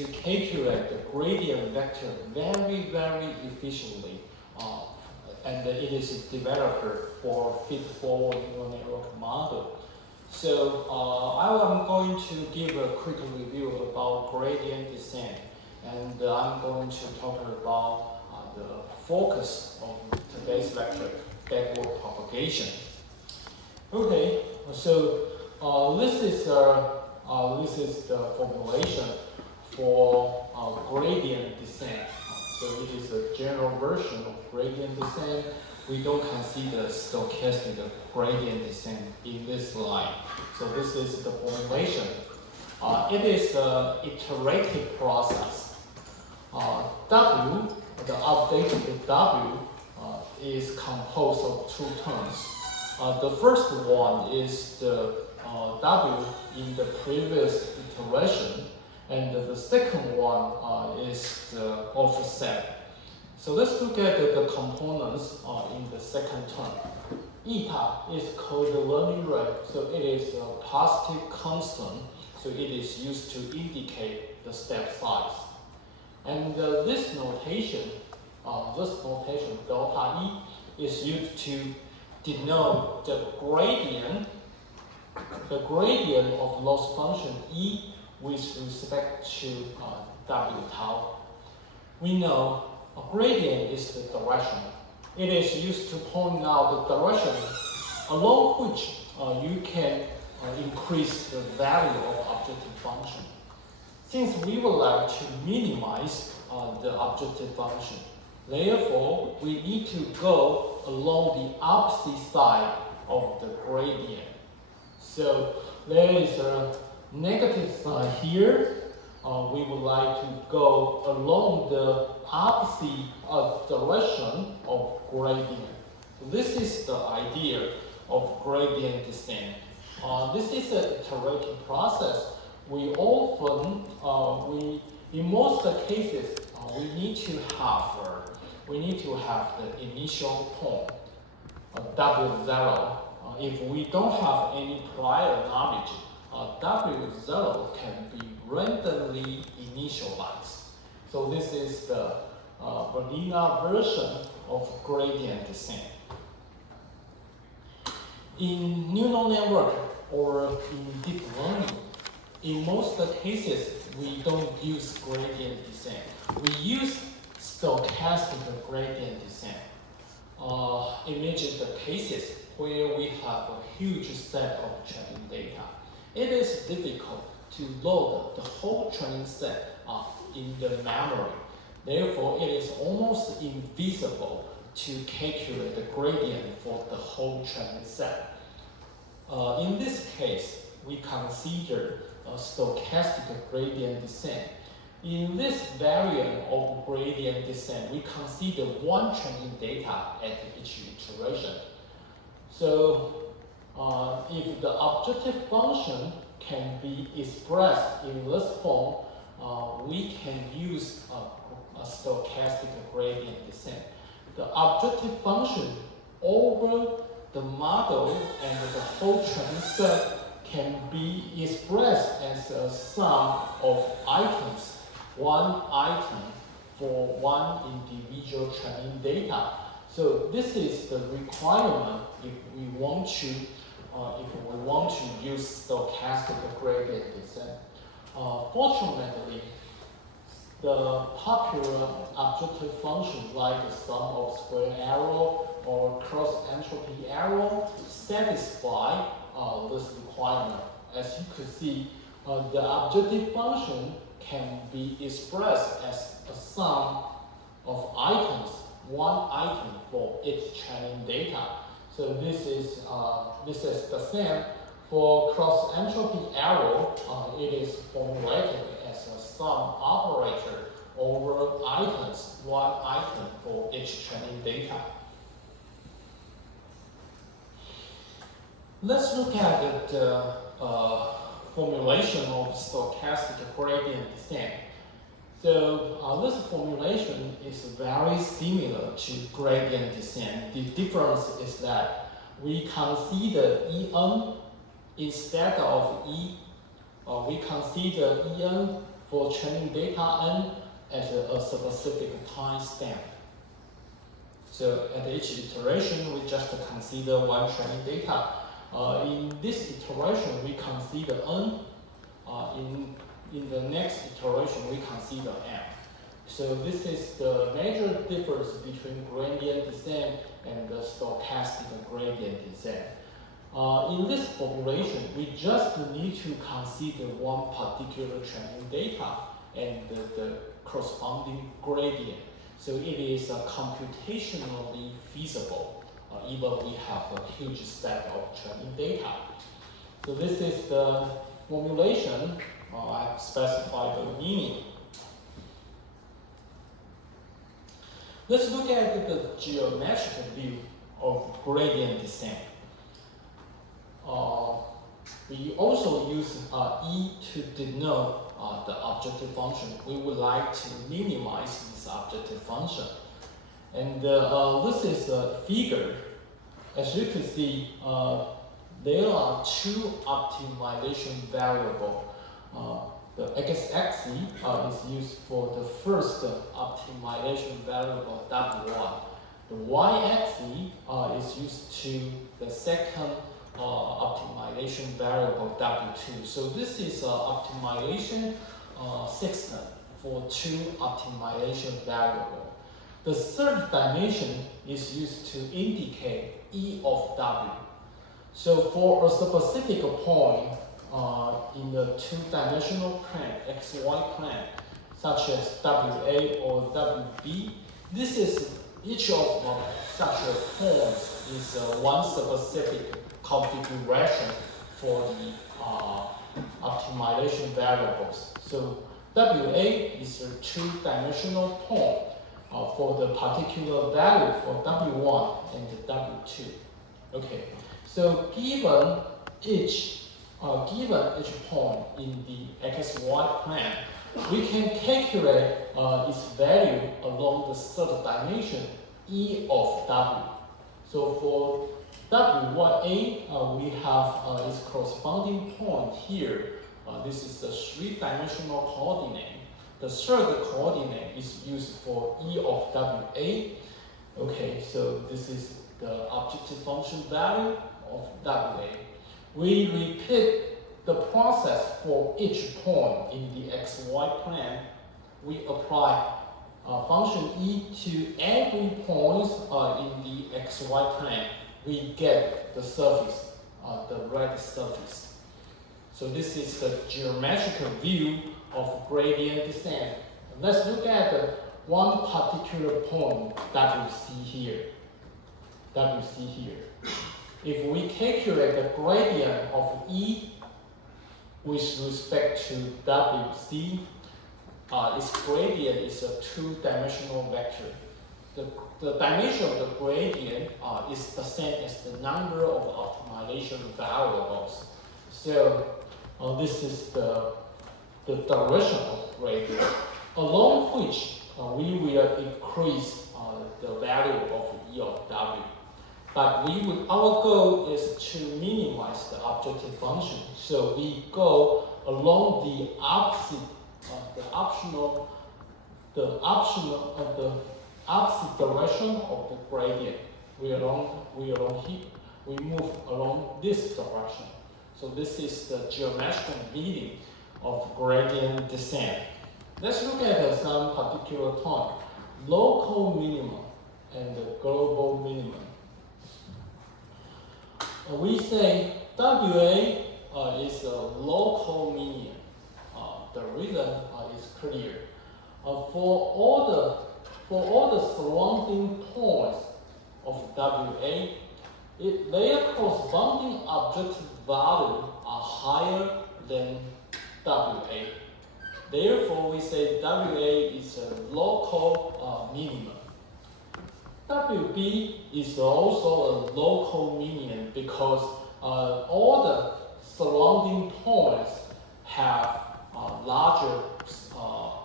to calculate the gradient vector very, very efficiently. And it is developed for feed-forward neural network model. So I am going to give a quick review about gradient descent, and I'm going to talk about the focus of today's lecture, backward propagation. Okay, so this is the formulation for gradient descent. So it is a general version of gradient descent. We don't consider stochastic gradient descent in this slide. So this is the formulation. It is an iterative process. W, the updated W, is composed of two terms. The first one is the W in the previous iteration, and the second one is the offset. So let's look at the components in the second term. Eta is called the learning rate, so it is a positive constant, so it is used to indicate the step size. And this notation, delta E, is used to denote the gradient of loss function E with respect to W tau. We know a gradient is the direction. It is used to point out the direction along which you can increase the value of objective function. Since we would like to minimize the objective function, therefore we need to go along the opposite side of the gradient. So there is a negative side here. We would like to go along the opposite direction of gradient. So this is the idea of gradient descent. This is an iterative process. We often, in most cases, we need to have the initial point, W0. If we don't have any prior knowledge, W0 can be randomly initialized. So this is the vanilla version of gradient descent. In neural network or in deep learning, in most cases, we don't use gradient descent. We use stochastic gradient descent. Imagine the cases where we have a huge set of training data. It is difficult to load the whole training set in the memory. Therefore, it is almost invisible to calculate the gradient for the whole training set. In this case, we consider a stochastic gradient descent. In this variant of gradient descent, we consider one training data at each iteration. So if the objective function can be expressed in this form, we can use a stochastic gradient descent. The objective function over the model and the whole training set can be expressed as a sum of items, one item for one individual training data. So this is the requirement if we want to use stochastic gradient descent. Fortunately, the popular objective function like the sum of square error or cross entropy error satisfy this requirement. As you could see, the objective function can be expressed as a sum of items, one item for each training data. So this is the same for cross entropy error. It is formulated as a sum operator over items, one item for each training data. Let's look at the formulation of stochastic gradient descent. So this formulation is very similar to gradient descent. The difference is that we consider En instead of E. We consider En for training data n at a specific time stamp. So at each iteration, we just consider one training data. In this iteration, we consider n. In the next iteration, we consider m. So this is the major difference between gradient descent and the stochastic gradient descent. In this formulation, we just need to consider one particular training data and the corresponding gradient. So it is computationally feasible, even we have a huge set of training data. So this is the formulation. I've specified the meaning. Let's look at the geometric view of gradient descent. We also use E to denote the objective function. We would like to minimize this objective function. And this is a figure. As you can see, there are two optimization variables. The x-axis is used for the first optimization variable W1. The y-axis is used to the second optimization variable W2. So this is an optimization system for two optimization variables. The third dimension is used to indicate E of W. So for a specific point in the two-dimensional plane, XY plane, such as WA or WB, this is each of such a points is one specific configuration for the optimization variables. So WA is a two-dimensional point for the particular value for W1 and W2. Okay, so given each point in the XY plane, we can calculate its value along the third dimension, E of W. So for WA, we have its corresponding point here. This is the three-dimensional coordinate. The third coordinate is used for E of WA. Okay, so this is the objective function value of WA. We repeat the process for each point in the XY plane. We apply function E to every point in the XY plane. We get the surface, the red surface. So this is the geometrical view of gradient descent. Let's look at one particular point WC here. WC here. If we calculate the gradient of E with respect to WC, its gradient is a two-dimensional vector. The dimension of the gradient is the same as the number of optimization variables. So this is the direction of gradient, along which we will increase the value of E of W. But our goal is to minimize the objective function. So we go along the opposite direction of the gradient. We move along this direction. So this is the geometrical meaning of gradient descent. Let's look at some particular term: local minimum and the global minimum. We say WA is a local median. The reason is clear. For all the surrounding points of WA, their corresponding objective value are higher than WA. Therefore, we say WA is a local minimum. WB is also a local median because all the surrounding points have larger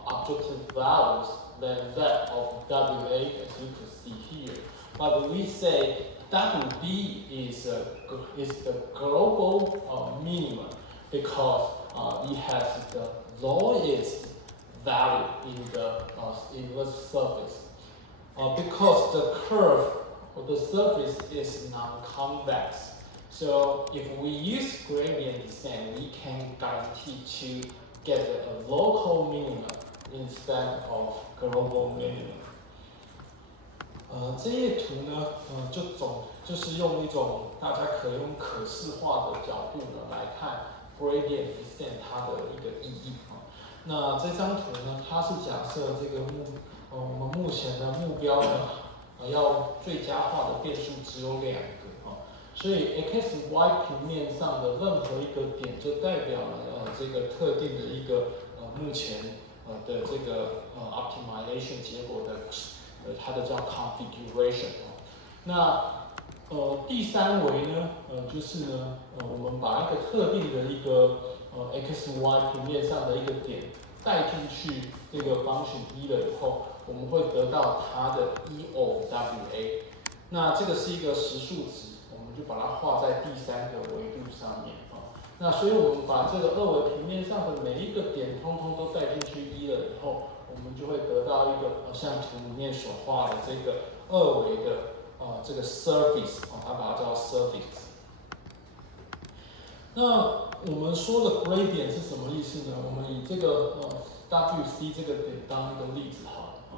objective values than that of WA, as you can see here. But we say WB is the global minimum because it has the lowest value in the surface. Because the curve of the surface is non-convex. So if we use gradient descent, we can guarantee to get a local minimum instead of global minimum. 这页图呢，就是用一种大家可用可视化的角度呢来看 gradient descent 它的一个意义啊。那这张图呢，它是假设这个我们目前的目标呢，要最佳化的变数只有2个啊，所以 x y 平面上的任何一个点就代表了这个特定的一个目前的这个optimization 结果的它的叫 configuration 那第3维呢就是呢我们把一个特定的一个x y 平面上的一个点带进去这个function 1了以后，我们会得到它的 E of WA。那这个是一个实数值，我们就把它画在第3个维度上面啊。那所以我们把这个2维平面上的每一个点通通都带进去1了以后，我们就会得到一个像图里面所画的这个2维的这个 surface 它把它叫 surface。那我们说的 gradient 是什么意思呢？我们以这个WC 这个点当一个例子好了啊。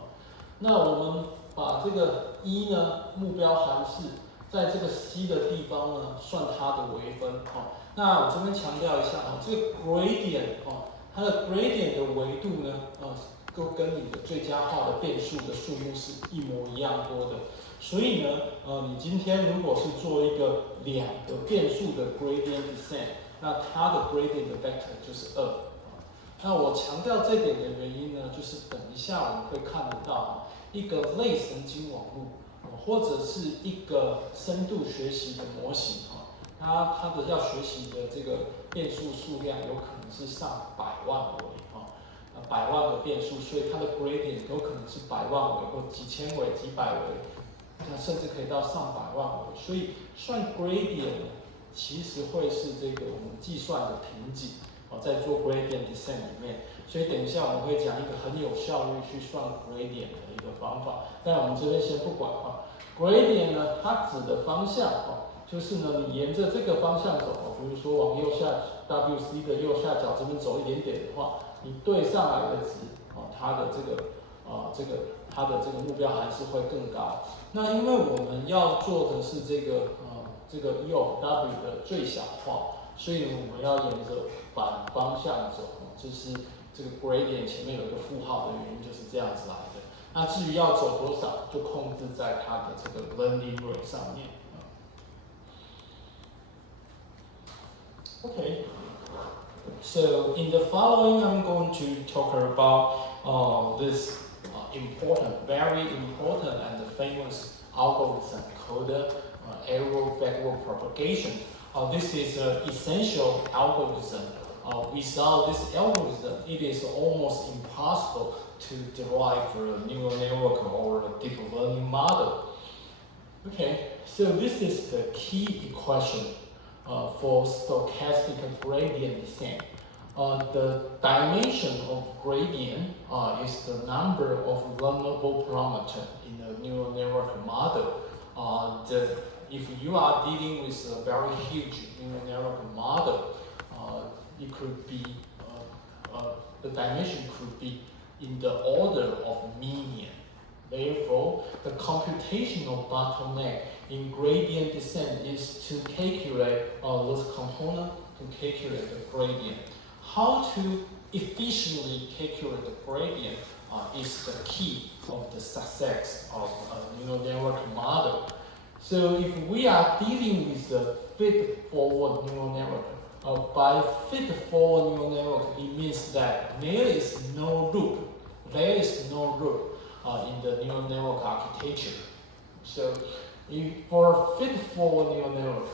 那我们把这个1呢目标函数在这个 C 的地方呢算它的微分啊。那我这边强调一下啊，这个 gradient 它的 gradient 的维度呢都跟你的最佳化的变数的数目是一模一样多的。所以呢，你今天如果是做一个2个变数的 gradient descent， 那它的 gradient 的 vector 就是2。那我强调这点的原因呢，就是等一下我们会看得到一个类神经网络，或者是一个深度学习的模型它的要学习的这个变数数量有可能是上100万维100万个变数，所以它的 gradient 有可能是100万维或几千维、几百维。甚至可以到上100万维，所以算 gradient 其实会是这个我们计算的瓶颈在做 gradient descent 里面。所以等一下我们会讲一个很有效率去算 gradient 的一个方法，但我们这边先不管gradient 呢，它指的方向就是呢，你沿着这个方向走比如说往右下 WC 的右下角这边走一点点的话，你对上来的值它的它的这个目标函数会更高。那因为我们要做的是这个E of W 的最小化，所以呢我们要沿着反方向走，就是这个 gradient 前面有一个负号的原因就是这样子来的。那至于要走多少，就控制在它的这个 learning rate 上面。Okay. So in the following, I'm going to talk about this very important and famous algorithm called error backward propagation. This is an essential algorithm. Without this algorithm, it is almost impossible to derive a neural network or a deep learning model. Okay, so this is the key equation for stochastic gradient descent. The dimension of gradient is the number of learnable parameters in a neural network model. If you are dealing with a very huge neural network model, it could be the dimension could be in the order of million. Therefore, the computational bottleneck in gradient descent is to calculate those components to calculate the gradient. How to efficiently calculate the gradient is the key of the success of a neural network model. So if we are dealing with a feed-forward neural network, by feed-forward neural network, it means that there is no loop. There is no loop in the neural network architecture. So for feed-forward neural network,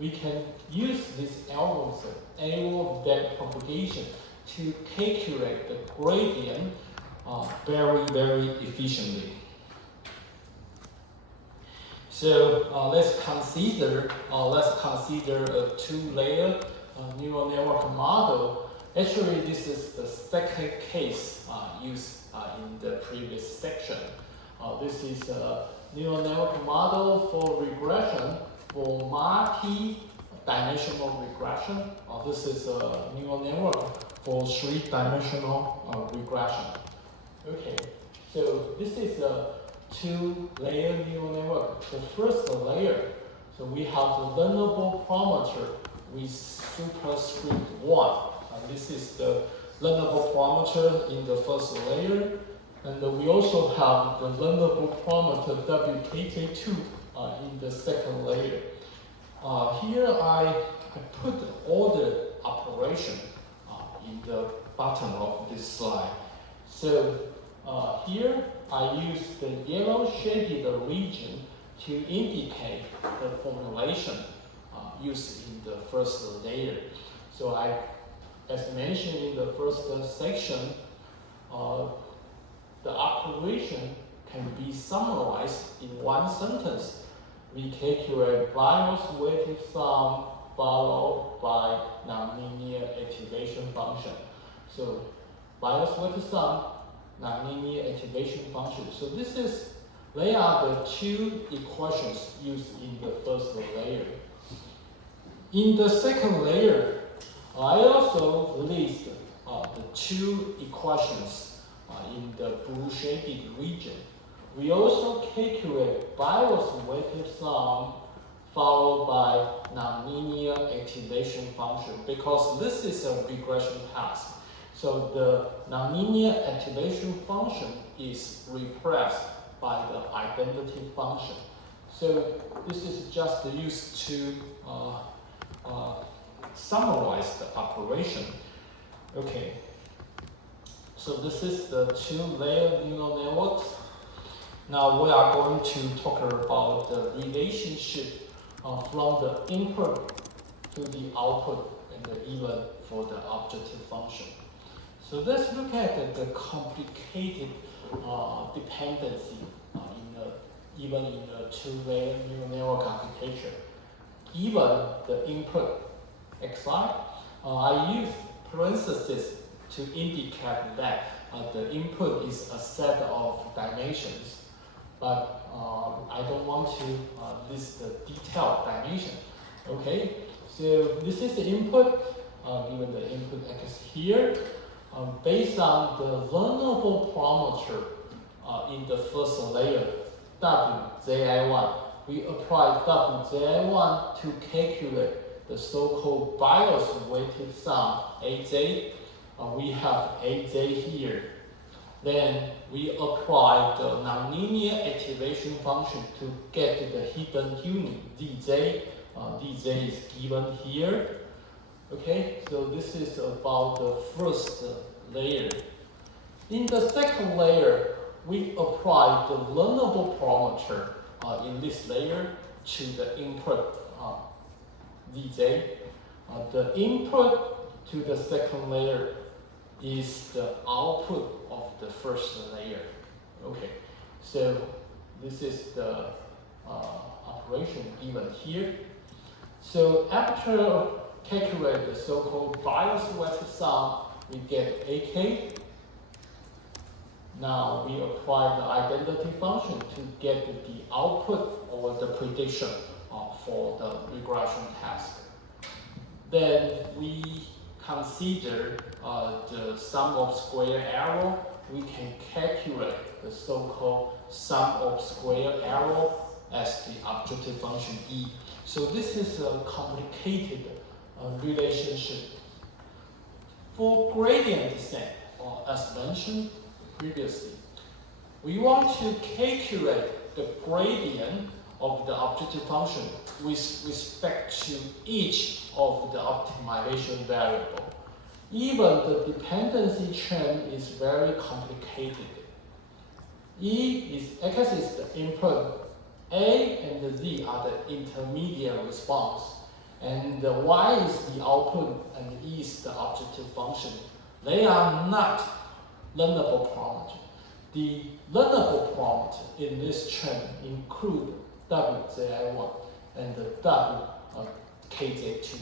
we can use this algorithm, error backward propagation, to calculate the gradient very efficiently. So let's consider a two-layer neural network model. Actually, this is the second case used in the previous section. This is a neural network model for regression for multi-dimensional regression. This is a neural network for three-dimensional regression. Okay, so this is a two-layer neural network. The first layer, so we have the learnable parameter with superscript 1. This is the learnable parameter in the first layer. And we also have the learnable parameter WKK2 in the second layer. Here I put all the operation in the bottom of this slide. So here I use the yellow shaded region to indicate the formulation used in the first layer. So as mentioned in the first section, the operation can be summarized in one sentence. We calculate bias weighted sum followed by nonlinear activation function. So bias weighted sum, nonlinear activation function. So they are the two equations used in the first layer. In the second layer, I also list the two equations in the blue shaded region. We also calculate bias weighted sum followed by nonlinear activation function because this is a regression task. So the nonlinear activation function is replaced by the identity function. So this is just used to summarize the operation. Okay. So this is the two-layer neural networks. Now we are going to talk about the relationship from the input to the output and even for the objective function. So let's look at the complicated dependency even in the two-layer neural network architecture. Even the input xi, I use parentheses to indicate that the input is a set of dimensions, but I don't want to list the detailed dimension. Okay, so this is the input, given the input x here. Based on the learnable parameter in the first layer, wzi1, we apply wzi1 to calculate the so-called bias weighted sum aj. We have aj here. Then we apply the nonlinear activation function to get the hidden unit dj. Dj is given here. Okay, so this is about the first layer. In the second layer, we apply the learnable parameter in this layer to the input dj. The input to the second layer is the output of the first layer. Okay, so this is the operation given here. So after calculate the so-called bias weighted sum, we get AK. Now we apply the identity function to get the output or the prediction for the regression task. Then we consider the sum of square error. We can calculate the so-called sum of square error as the objective function E. So this is a complicated relationship. For gradient descent, as mentioned previously, we want to calculate the gradient of the objective function with respect to each of the optimization variable. Even the dependency chain is very complicated. X is the input, A and Z are the intermediate response, and Y is the output, and E is the objective function. They are not learnable parameter. The learnable parameter in this chain include WZI1 and the WKJ2.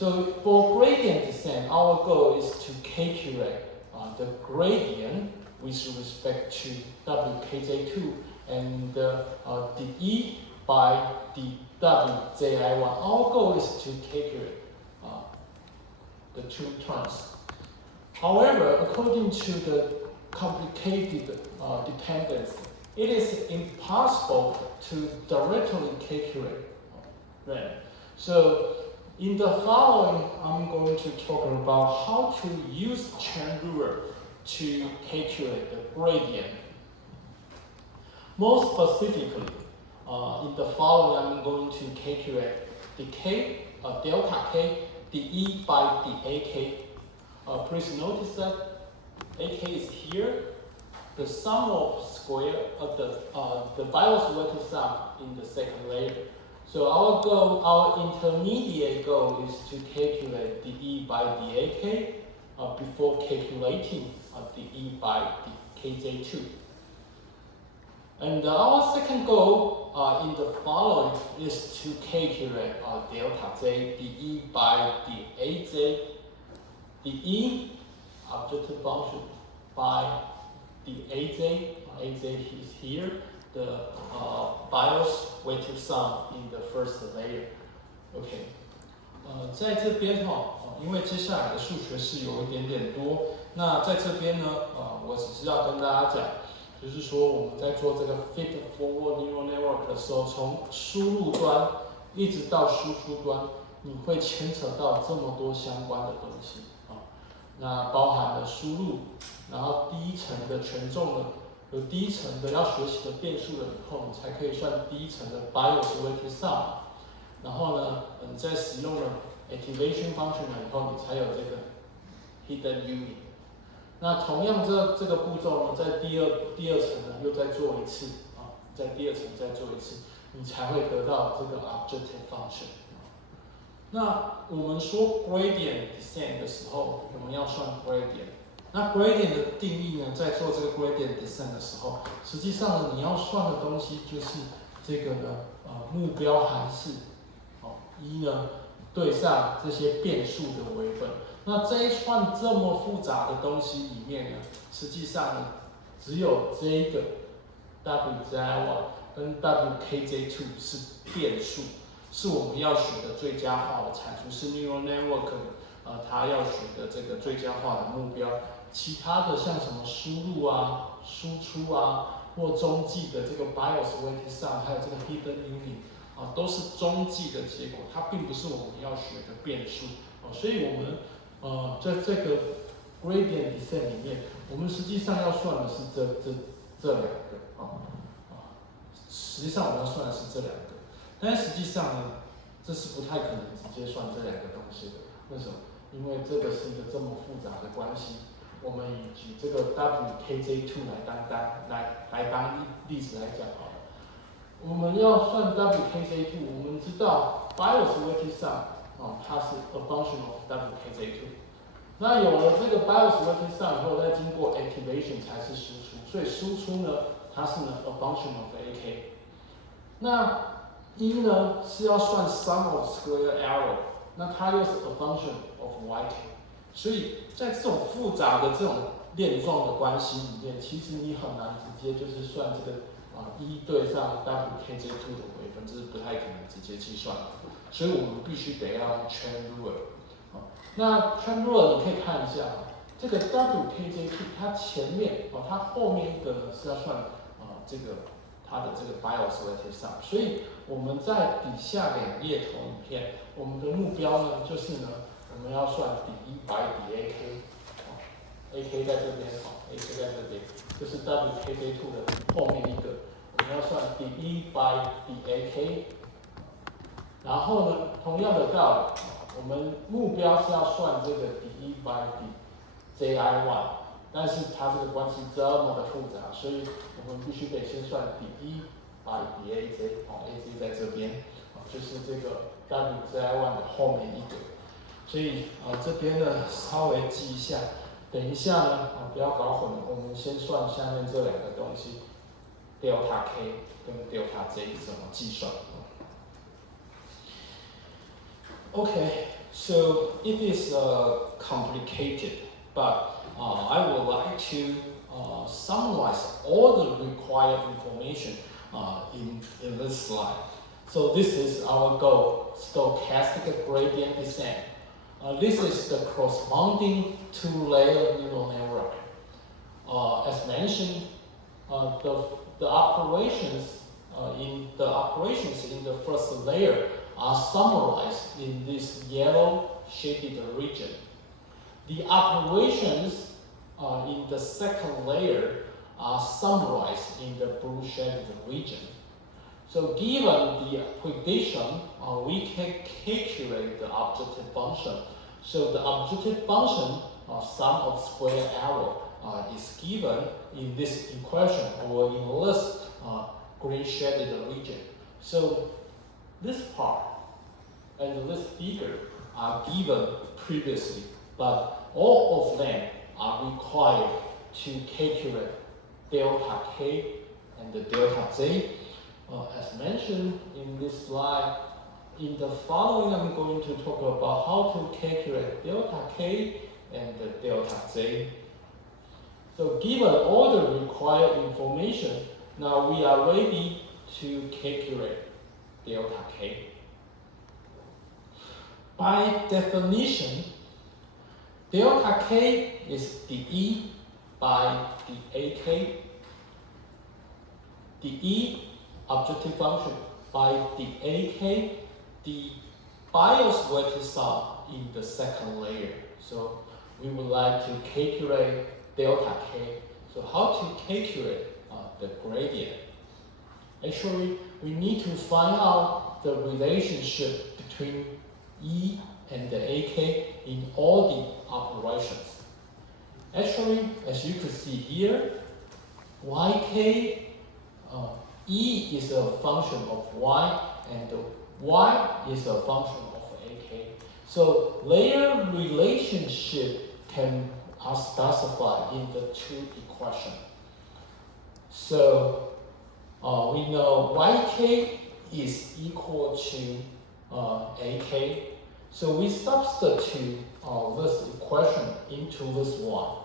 So for gradient descent, our goal is to calculate the gradient with respect to wkj2 and dE by dWji1. Our goal is to calculate the two terms. However, according to the complicated dependence, it is impossible to directly calculate that. So in the following, I'm going to talk about how to use chain rule to calculate the gradient. More specifically, in the following, I'm going to calculate the k, delta k, dE by dAk. Please notice that AK is here. The sum of square of the bias vector sum in the second layer. So our goal, our intermediate goal is to calculate dE by dAk before calculating dE by dkj2. And our second goal in the following is to calculate delta j dE by dAj. dE objective function by dAj, Aj is here, the bias weighted sum in the first layer. OK， 在这边因为接下来的数学是有一点点多，那在这边呢，我只是要跟大家讲，就是说我们在做这个 feed forward neural network 的时候，从输入端一直到输出端，你会牵扯到这么多相关的东西。那包含了输入，然后第一层的权重的，有第一层的要学习的变数了以后，你才可以算第一层的 bias weighted sum。然后呢，你在使用了 activation function 了以后，你才有这个 hidden unit。那同样这个步骤呢，在第二层呢又再做一次在第二层再做一次，你才会得到这个 objective function。那我们说 gradient descent 的时候，我们要算 gradient。那 gradient 的定义呢，在做这个 gradient descent 的时候，实际上呢，你要算的东西就是这个呢，目标函数，E 呢对上这些变数的微分。那这一串这么复杂的东西里面呢，实际上呢，只有这一个 wji1 跟 wkj2 是变数。是我们要学的最佳化的产出，是 neural network 它要学的这个最佳化的目标。其他的像什么输入啊、输出啊，或中继的这个 bias weighted sum，还有这个 hidden unit 都是中继的结果，它并不是我们要学的变数。所以我们在这个 gradient descent 里面，我们实际上要算的是这两个实际上我们要算的是这两个。但实际上呢，这是不太可能直接算这两个东西的。为什么？因为这个是一个这么复杂的关系。我们举这个 wkj2 来当例子来讲好了。我们要算 wkj2， 我们知道 bias weighted sum它是 a function of wkj2。那有了这个 bias weighted sum 以后，再经过 activation 才是输出。所以输出呢，它是呢 a function of ak。那E 呢是要算 sum of square error， 那它又是 a function of yk， 所以在这种复杂的这种链状的关系里面，其实你很难直接就是算这个E 对上 wkj2 的微分，这是不太可能直接计算的，所以我们必须得要用 chain rule。那 chain rule 你可以看一下，这个 wkj2 它前面它后面一个呢是要算这个。它的这个 bias weighted sum， 所以我们在底下两页投影片，我们的目标呢就是呢，我们要算dE by dAk，AK 在这边AK 在这边，就是 wkj2 的后面一个，我们要算dE by dAk， 然后呢，同样的道理，我们目标是要算这个dE by dji1。但是它这个关系这么的复杂，所以我们必须得先算dE by dAj，AJ 在这边，就是这个 wji1 的后面一个，所以这边呢稍微记一下，等一下呢不要搞混了，我们先算下面这两个东西 delta k 跟 delta j 怎么计算。OK， So it is complicated, but I would like to summarize all the required information in this slide. So this is our goal, stochastic gradient descent. This is the corresponding two-layer neural network. As mentioned, the operations in the first layer are summarized in this yellow shaded region. The operations in the second layer are summarized in the blue shaded region. So given the prediction, we can calculate the objective function. So the objective function, sum of square error, is given in this equation or in this green shaded region. So this part and this figure are given previously, but all of them are required to calculate delta k and the delta z. As mentioned in this slide, in the following I'm going to talk about how to calculate delta k and the delta z. So given all the required information, now we are ready to calculate delta k. By definition, delta k is dE by dAk. dE, objective function, by dAk, the bias vertices in the second layer. So we would like to calculate delta k. So how to calculate the gradient? Actually, we need to find out the relationship between E and the AK in all the operations. Actually, as you can see here, YK, E is a function of Y and Y is a function of AK. So layer relationship are specified in the two equations. So we know YK is equal to AK. So we substitute this equation into this one.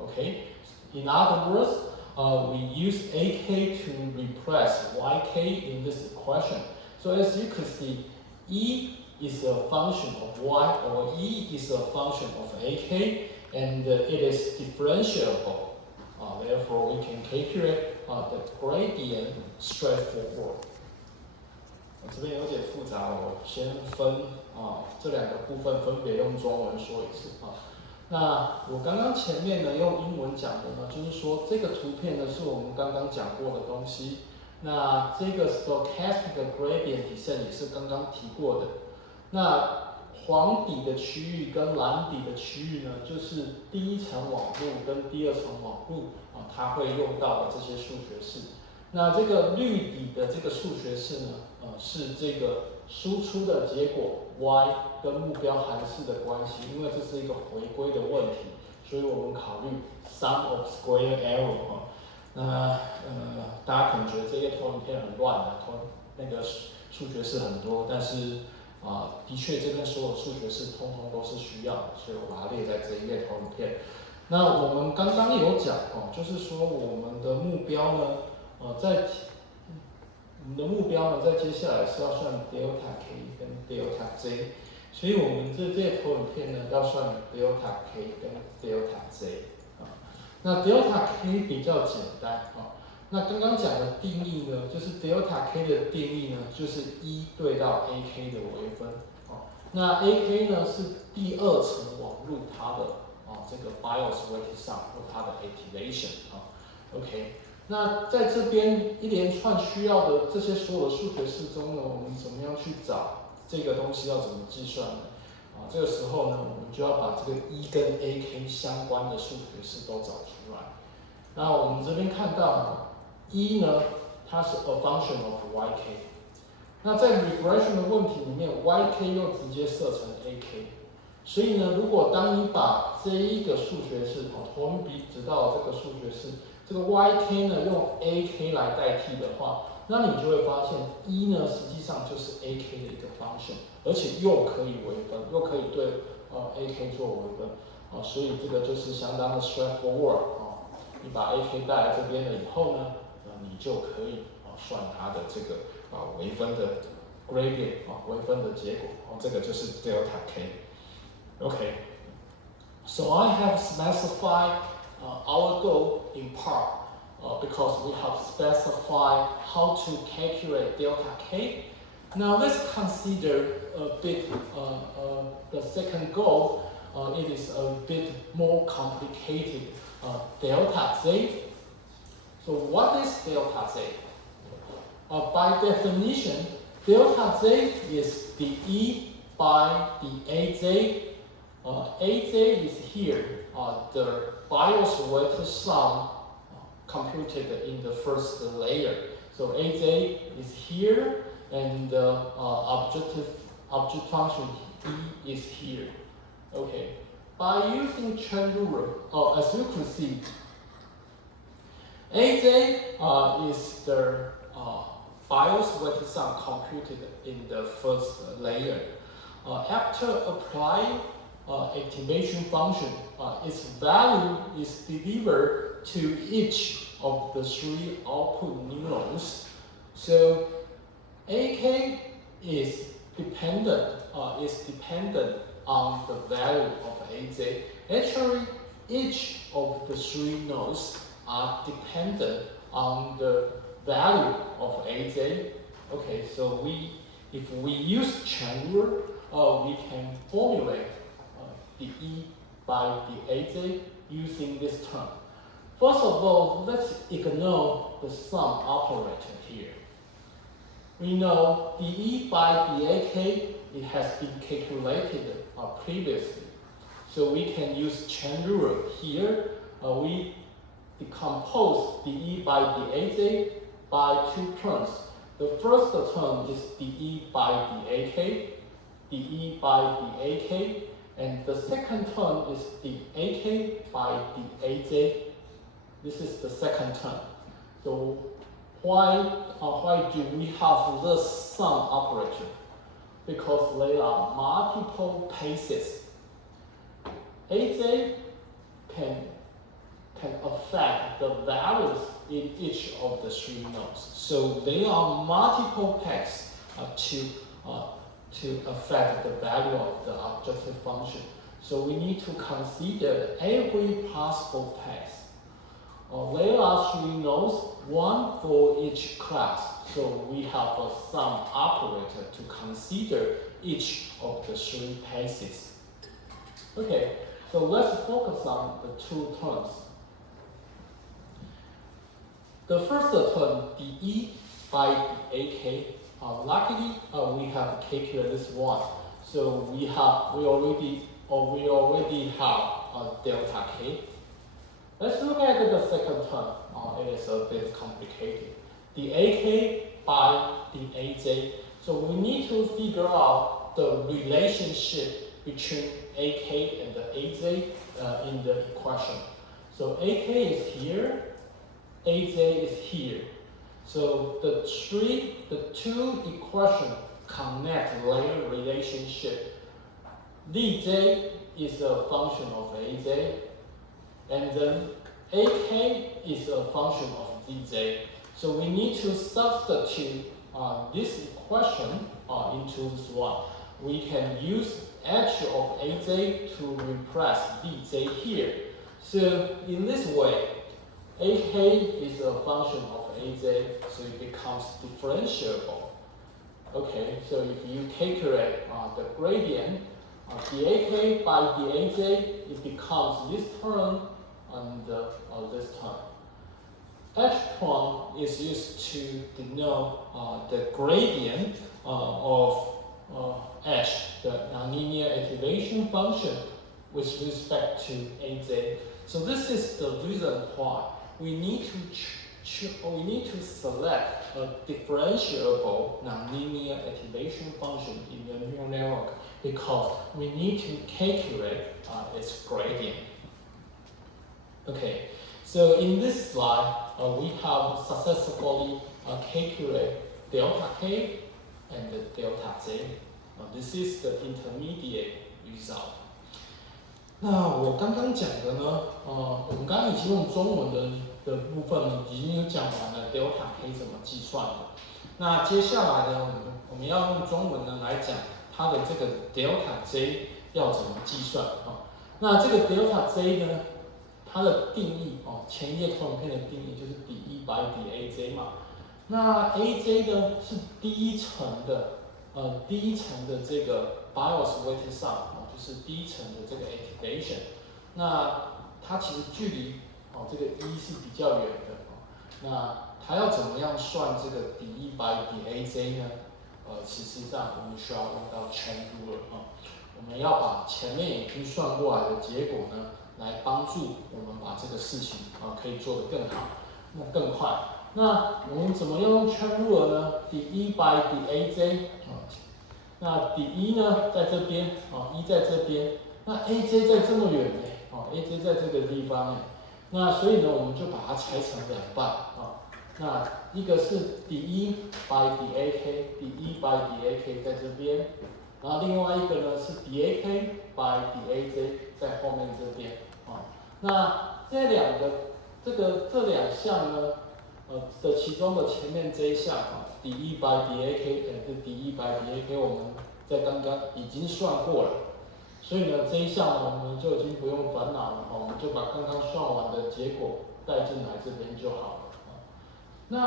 Okay. In other words, we use AK to replace YK in this equation. So as you can see, E is a function of Y or E is a function of AK, and it is differentiable. Therefore, we can calculate the gradient straightforward. 这边有点复杂，我先分这两个部分分别用中文说一次那我刚刚前面呢用英文讲的呢，就是说这个图片呢是我们刚刚讲过的东西。那这个 stochastic gradient descent 也是刚刚提过的。那黄底的区域跟蓝底的区域呢，就是第一层网路跟第二层网路它会用到的这些数学式。那这个绿底的这个数学式呢，是这个输出的结果 y 跟目标函数的关系，因为这是一个回归的问题，所以我们考虑 sum of square error 那大家可能觉得这些投影片很乱的，那个数学式很多，但是的确这边所有数学式通通都是需要的，所以我把它列在这一页投影片。那我们刚刚有讲就是说我们的目标呢，在接下来是要算 delta k 跟 delta z， 所以我们这投影片呢要算 delta k 跟 delta z。那 delta k 比较简单那刚刚讲的定义呢，就是 delta k 的定义呢，就是1对到 ak 的微分那 ak 呢是第二层网路它的这个 BIOS vertex 或它的 activation OK。那在这边一连串需要的这些所有的数学式中呢，我们怎么样去找这个东西要怎么计算呢？这个时候呢，我们就要把这个 E 跟 AK 相关的数学式都找出来。那我们这边看到呢 E 呢，它是 a function of YK。那在 regression 的问题里面 ，YK 又直接设成 AK。所以呢，如果当你把这一个数学式投影笔指到这个数学式，这个 YK 呢用 AK 来代替的话，那你就会发现一呢，实际上就是 AK 的一个function，而且又可以微分，又可以对AK 做微分，所以这个就是相当的 straightforward 你把 AK 带来这边了以后呢，你就可以算它的这个微分的 gradient 微分的结果这个就是 delta K。OK， so I have specified our goal in part because we have specified how to calculate delta K. Now let's consider a bit the second goal. It is a bit more complicated. Delta Z. So what is delta Z? By definition, delta Z is dE by dAZ. AZ is here, the bias weight sum computed in the first layer. So AZ is here, and the object function E is here. Okay. By using chain rule, as you can see, AJ is the bias weight sum computed in the first layer. After applying activation function, its value is delivered to each of the three output neurons. So AK is dependent on the value of AZ. Actually, each of the three nodes are dependent on the value of AZ. Okay, so if we use chain rule, we can formulate dE by dAZ using this term. First of all, let's ignore the sum operator here. We know dE by dAK, it has been calculated previously. So we can use chain rule here. We decompose dE by dAZ by two terms. The first term is dE by dAK, dE by dAK, and the second term is dAK by dAZ. This is the second term. So why do we have the sum operator? Because there are multiple paces. AZ can affect the values in each of the three nodes. So there are multiple paths to affect the value of the objective function. So we need to consider every possible path. There are three nodes, one for each class. So we have a sum operator to consider each of the three paths. Okay, so let's focus on the two terms. The first term, dE by dAK, luckily we have calculated this one. So we already have delta K. Let's look at the second term. It is a bit complicated. dAK by dAZ. So we need to figure out the relationship between AK and the AZ in the equation. So AK is here, AZ is here. So the two equations connect their relationship. dJ is a function of AZ, and then AK is a function of dJ. So we need to substitute this equation into this one. We can use H of AZ to replace dJ here. So in this way, AK is a function of AZ, so it becomes differentiable. Okay, so if you calculate the gradient, dAK by dAZ, it becomes this term and this term. H term is used to denote the gradient of H, the nonlinear activation function, with respect to AZ. So this is the reason why we need to select a differentiable nonlinear activation function in the neural network because we need to calculate its gradient. Okay, so in this slide, we have successfully calculate delta k and delta z. This is the intermediate result. 那我刚刚讲的呢，我们刚刚已经用中文的部分已经有讲完了 delta k 怎么计算的。那接下来呢，我们要用中文呢来讲它的这个 delta z 要怎么计算啊？那这个 delta z 呢，它的定义前一页投影片的定义就是 dE/dAj 嘛。那 AJ 呢是第一层的这个 bias weighted sum 就是第一层的这个 activation。那它其实距离这个1是比较远的那它要怎么样算这个 dE/dAj 呢？其实上我们需要用到 chain ruler 我们要把前面已经算过来的结果呢，来帮助我们把这个事情可以做得更好，那更快。那我们怎么样用 chain ruler 呢 ？dE/dAj 那 dE 呢在这边1在这边，那 AJ 在这么远呢AJ 在这个地方呢，那所以呢我们就把它拆成2半那一个是 dE/dAk，dE/dAk 在这边，然后另外一个呢是 dAk/dAj 在后面这边那这两项呢的其中的前面这一项dE/dAk 是 dE/dAk 我们在刚刚已经算过了，所以呢这一项呢我们就已经不用烦恼了我们就把刚刚算完的结果带进来这边就好了那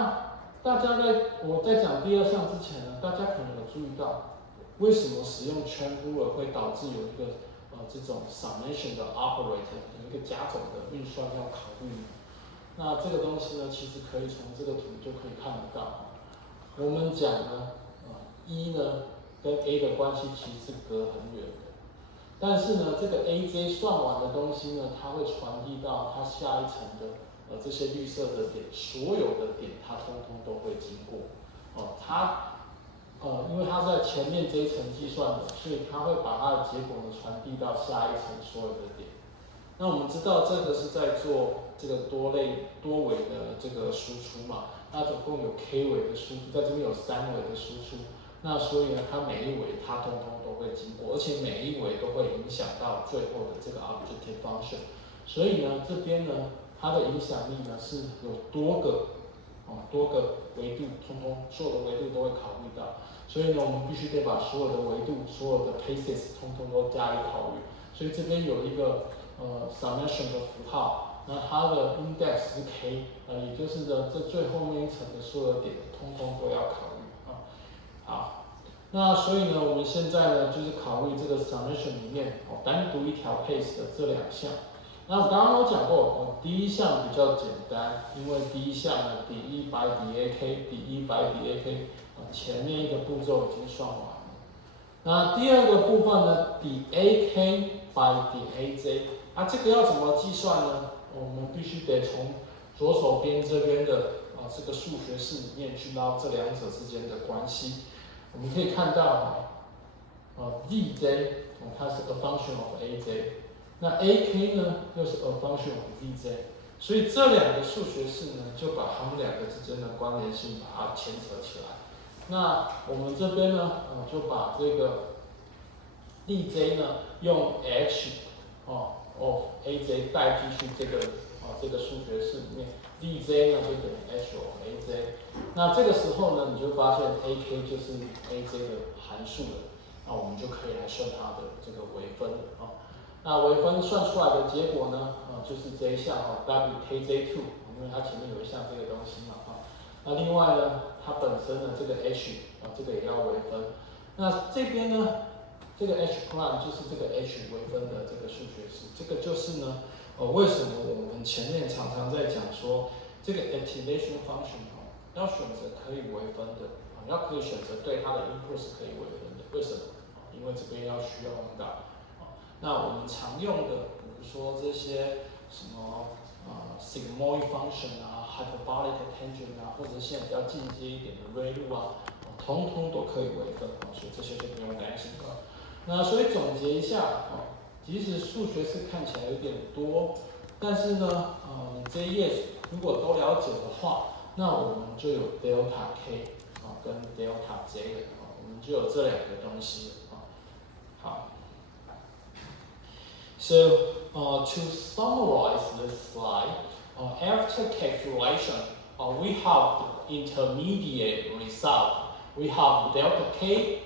我在讲第2项之前呢，大家可能有注意到，为什么使用 chain ruler 会导致有一个这种 summation 的 operator 有一个加总的运算要考虑呢？那这个东西呢，其实可以从这个图就可以看得到。我们讲呢，E 呢跟 A 的关系其实是隔很远的，但是呢，这个 AJ 算完的东西呢，它会传递到它下一层的这些绿色的点，所有的点它通通都会经过因为它在前面这一层计算的，所以它会把它的结果呢传递到下一层所有的点。那我们知道这个是在做这个多维的这个输出嘛，那总共有 k 维的输出，在这边有3维的输出，那所以呢，它每一维它通通都会经过，而且每一维都会影响到最后的这个 objective function。所以呢，这边呢，它的影响力呢是有多个维度，所有的维度都会考虑到。所以呢，我们必须得把所有的维度、所有的 cases 通通都加以考虑。所以这边有一个summation 的符号，那它的 index 是 k， 也就是呢，这最后面一层的所有的点，通通都要考虑好，那所以呢，我们现在呢，就是考虑这个 summation 里面单独一条 case 的这2项。那我刚刚有讲过第一项比较简单，因为第一项呢 dE/dAk 前面一个步骤已经算完了。那第2个部分呢 dAk/dAj， 这个要怎么计算呢？我们必须得从左手边这边的这个数学式里面去捞这2者之间的关系。我们可以看到dj 它是 a function of aj， 那 ak 呢又是 a function of dj， 所以这2个数学式呢就把它们2个之间的关联性把它牵扯起来。那我们这边呢就把这个 dj 呢用 h of aj 带进去这个数学式里面 ，dj 呢就等于 h of aj。那这个时候呢，你就发现 ak 就是 aj 的函数了，那我们就可以来算它的这个微分那微分算出来的结果呢，就是这一项wkj2， 因为它前面有一项这个东西嘛那另外呢，它本身的这个 h 这个也要微分。那这边呢？这个 h prime 就是这个 h 微分的这个数学式，这个就是呢，为什么我们前面常常在讲说，这个 activation function 要选择可以微分的要可以选择对它的 input 是可以微分的，为什么？因为这边需要用到那我们常用的，比如说这些什么sigmoid function hyperbolic tangent 或者现在比较进阶一点的 ReLU 通通都可以微分所以这些就不用担心了。那所以总结一下即使数学式看起来有点多，但是呢，你这一页如果都了解的话，那我们就有 delta k 跟 delta j 的我们就有这两个东西好。So to summarize this slide, after calculation, we have the intermediate result. We have delta k,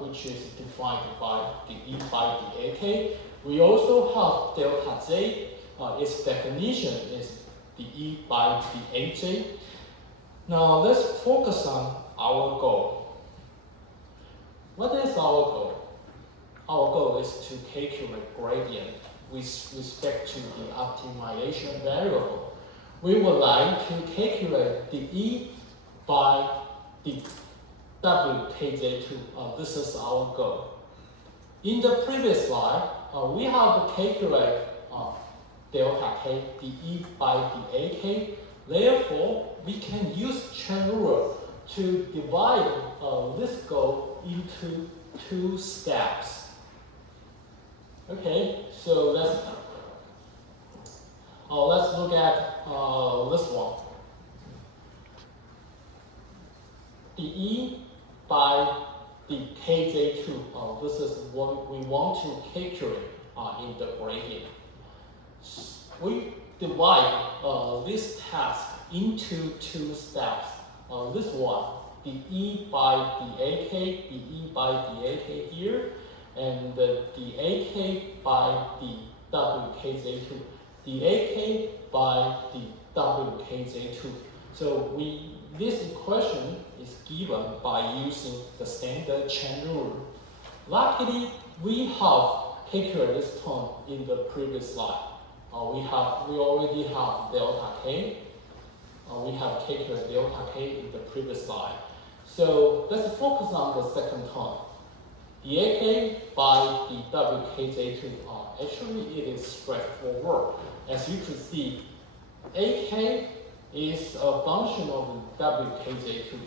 which is defined by the E by the AK. We also have delta j. Its definition is the E by the AJ. Now let's focus on our goal. What is our goal? Our goal is to calculate gradient with respect to the optimization variable. We would like to calculate the E by the WKJ2. This is our goal. In the previous slide, we have calculated delta K, the E by the AK. Therefore, we can use chain rule to divide this goal into two steps. Okay, so let's look at this one. The E by the KJ2. This is what we want to calculate in the gradient. We divide this task into two steps. This one, the E by the AK, the E by the AK here, and the AK by the WKJ2, the AK by the WKJ2. So this equation is given by using the standard chain rule. Luckily, we have calculated this term in the previous slide. We already have delta K. We have calculated delta K in the previous slide. So let's focus on the second term. The AK by the WKJ2. Actually, it is straightforward. As you can see, AK is a function of the WKJ2.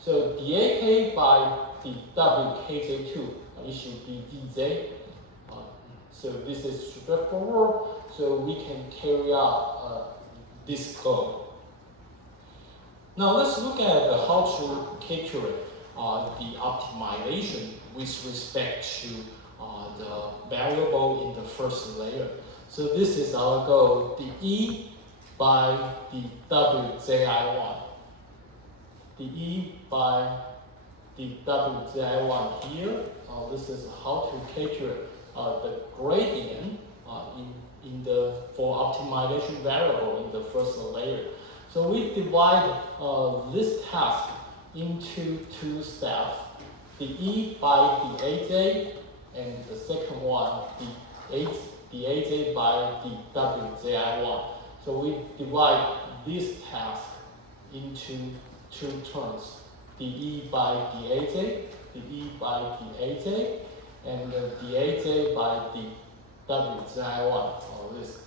So the AK by the WKJ2, it should be dj. So this is straightforward, so we can carry out this goal. Now let's look at how to calculate the optimization with respect to the variable in the first layer. So this is our goal, the E by the WZI1. The E by the WZI1 here, this is how to calculate the gradient for optimization variable in the first layer. So we divide this task into two steps. The E by the AJ, and the second one, the AJ by the WZI1. So we divide this task into two terms. The E by the AJ, the E by the AJ, and the AJ by the WZI1 or this.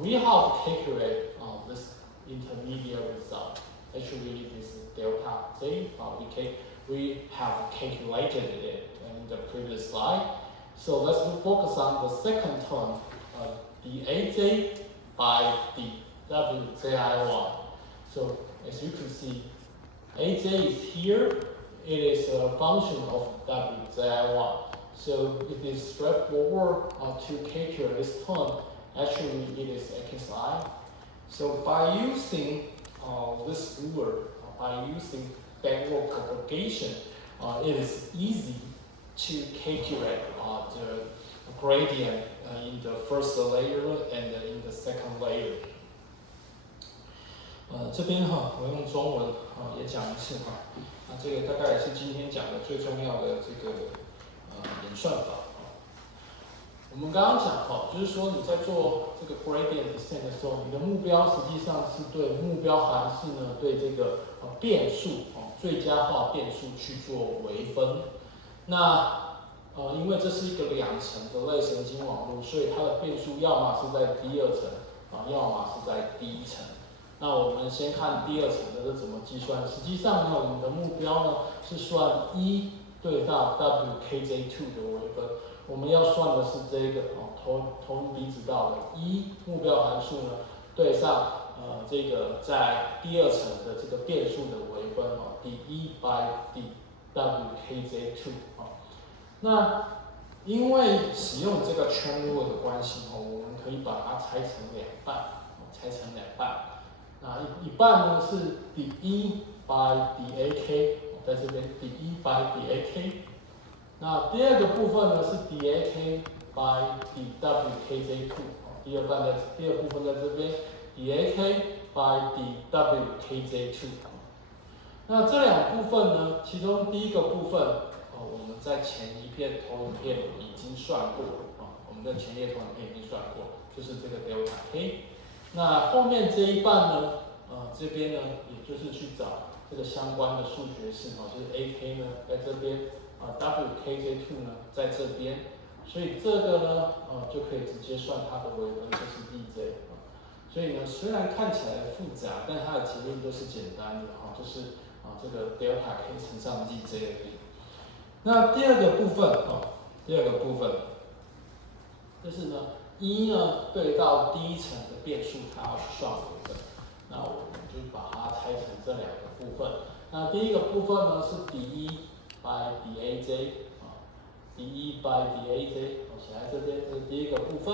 We have calculated this intermediate result. Actually, this is delta J. We have calculated it in the previous slide. So let's focus on the second term, the AJ by the WZI1. So as you can see, AJ is here. It is a function of WZI1. So it is straightforward to calculate this term. Actually, it is XI. So by using this rule, by using backward propagation, it is easy to calculate the gradient in the first layer and in the second layer. 这边我用中文也讲一次这个大概也是今天讲的最重要的这个演算法。我们刚刚讲就是说你在做这个 gradient descent 的时候，你的目标实际上是对目标函数呢，对这个变数最佳化变数去做微分。那因为这是一个2层的类神经网络，所以它的变数要么是在第2层要么是在第1层。那我们先看第2层的是怎么计算。实际上呢，我们的目标呢是算1对到 WKJ2 的微分。我们要算的是这个投影比指导的目标函数呢对上这个在第二层的这个变数的微分哦，dE by dWkj2 那因为使用这个 chain rule 的关系我们可以把它拆成两半，那一半呢是 dE by dAk， 在这边 dE by dAk。那第二个部分呢是 dAk by dWkj2， 第二部分在这边 dAk by dWkj2。那这两部分呢，其中第一个部分我们在前一片投影片已经算过我们在前页投影片已经算过，就是这个 delta k。那后面这一半呢，这边呢，也就是去找这个相关的数学式就是 ak 呢在这边，wkj2 呢在这边，所以这个呢，就可以直接算它的微分，就是 dj 所以呢，虽然看起来复杂，但它的结论都是简单的就是这个 delta k 乘上 dj 而已。那第二个部分就是呢，E 呢对到第一层的变数，它要去算微分，那我们就把它拆成这两个部分。那第一个部分呢是 dE by dAj，dE by dAj， 我写在这边，这是第一个部分。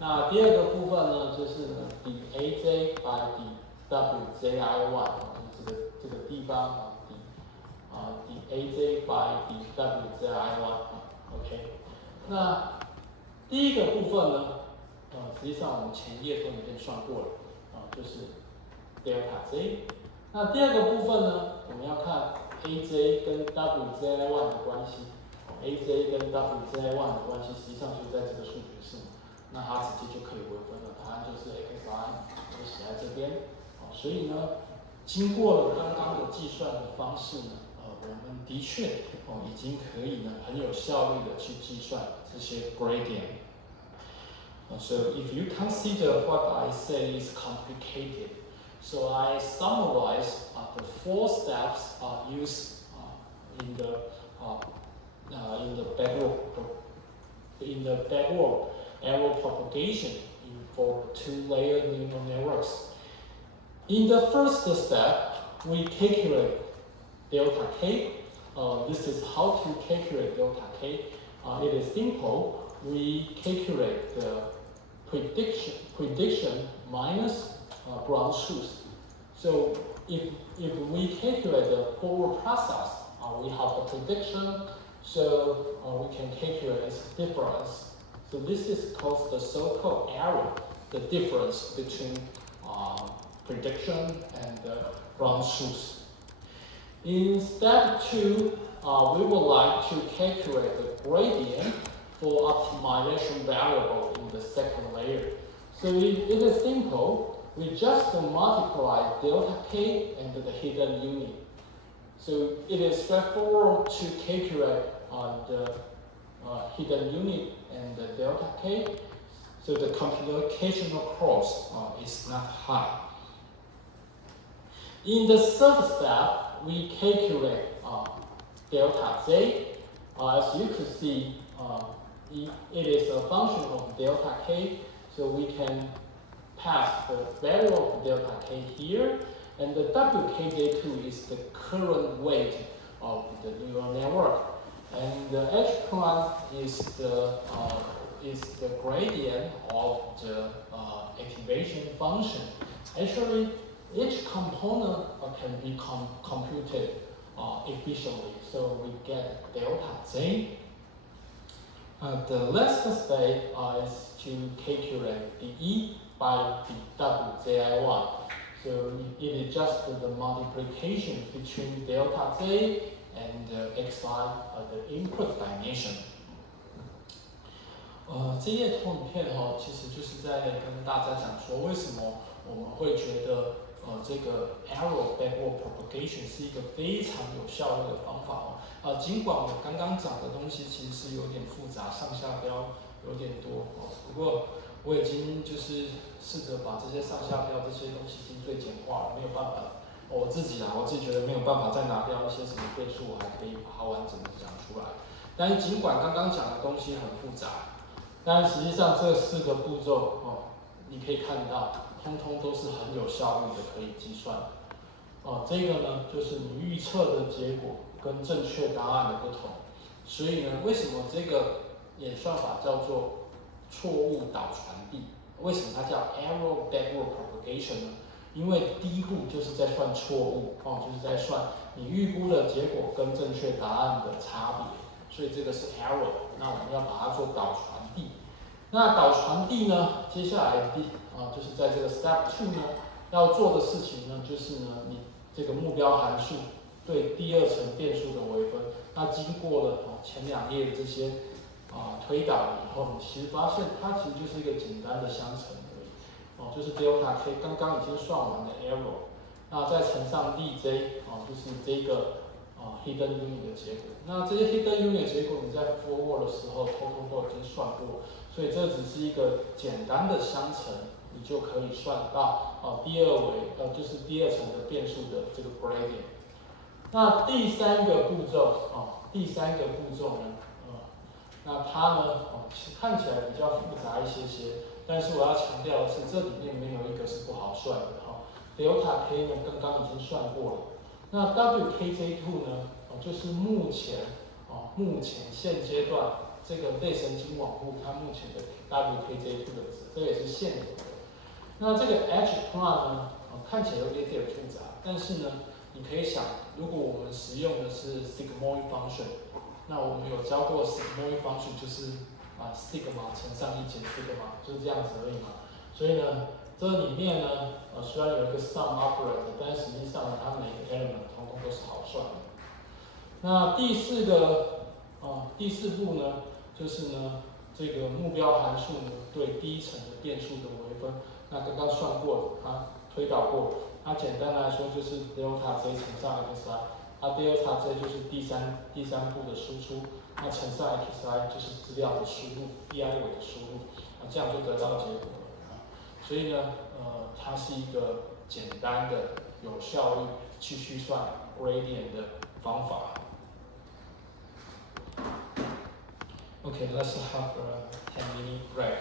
那第二个部分呢，就是呢 dAj by dWji1， 就是这个地方dAj by dWji1，OK。那第一个部分呢，实际上我们前页都已经算过了就是 delta j。那第二个部分呢，我们要看 AJ 跟 WJ1 的关系，AJ 跟 WJ1 的关系，实际上就在这个数学式，那它直接就可以微分了，答案就是 xi， 就写在这边。所以呢，经过了刚刚的计算的方式呢，我们的确已经可以呢很有效率的去计算这些 gradient。So if you consider what I say is complicated, so I summarize the 4 steps used in the backward arrow propagation for 2-layer neural networks. In the first step, we calculate delta k. This is how to calculate delta k. It is simple. We calculate the prediction minus ground truth. So if we calculate the forward process, we have the prediction, so we can calculate its difference. So this is called the so-called error, the difference between prediction and ground truth. In step 2, we would like to calculate the gradient for optimization variable in the second layer. So it is simple. We just multiply delta k and the hidden unit. So it is straightforward to calculate the hidden unit and the delta k. So the computational cost is not high. In the third step, we calculate delta j. As you can see, it is a function of delta k, so we can pass the value of delta k here, and the wkj2 is the current weight of the neural network, and the h1 is the gradient of the activation function. Actually, each component can be computed efficiently, so we get delta j. The last step is to calculate the E by the WJI1. So it is just the multiplication between delta j and xi, the input dimension. 这页投影片其实就是在跟大家讲说，为什么我们会觉得这个 arrow backward propagation 是一个非常有效率的方法尽管我刚刚讲的东西其实是有点复杂，上下标有点多不过我已经就是试着把这些上下标这些东西已经最简化了，没有办法，我自己觉得没有办法再拿掉一些什么倍数，我还可以把它完整的讲出来。但是尽管刚刚讲的东西很复杂，但实际上这4个步骤你可以看到通通都是很有效率的可以计算的。这个呢就是你预测的结果跟正确答案的不同。所以呢，为什么这个演算法叫做错误导传递？为什么它叫 error backward propagation 呢？因为第一步就是在算错误，就是在算你预估的结果跟正确答案的差别，所以这个是 error。那我们要把它做导传递。那导传递呢，接下来就是在这个 step 2呢，要做的事情呢，就是呢，你这个目标函数对第二层变数的微分，那经过了前2页的这些推导以后，你其实发现它其实就是一个简单的相乘而已，就是 delta k 刚刚已经算完的 error， 那再乘上 dj， 就是这个hidden unit 的结果。那这些 hidden unit 结果你在 forward 的时候，通通都已经算过，所以这只是一个简单的相乘，你就可以算到第二维，就是第二层的变数的这个 gradient。那第三个步骤呢，那它呢，看起来比较复杂一些些，但是我要强调的是，这里面没有一个是不好算的delta k 呢，刚刚已经算过了。那 wkj2 呢，就是目前现阶段这个类神经网络它目前的 wkj2 的值，这也是现有的。那这个 h-plot 呢，看起来有点复杂，但是呢，你可以想，如果我们使用的是 sigmoid function， 那我们有教过 sigmoid function 就是sigma 乘上1减 sigma， 就是这样子而已嘛。所以呢，这里面呢，虽然有一个 sum operator， 但实际上呢，它每一个 element 通通都是好算的。那第四步呢，就是呢，这个目标函数呢对第一层的变数的微分，那刚刚算过了，它推导过了，它简单来说就是 delta j 乘上 xi， delta j 就是第三步的输出，那乘上 xi 就是资料的输入 ，div 的输入，这样就得到结果了所以呢，它是一个简单的、有效率去计算 gradient 的方法。Okay, let's have a 10-minute break.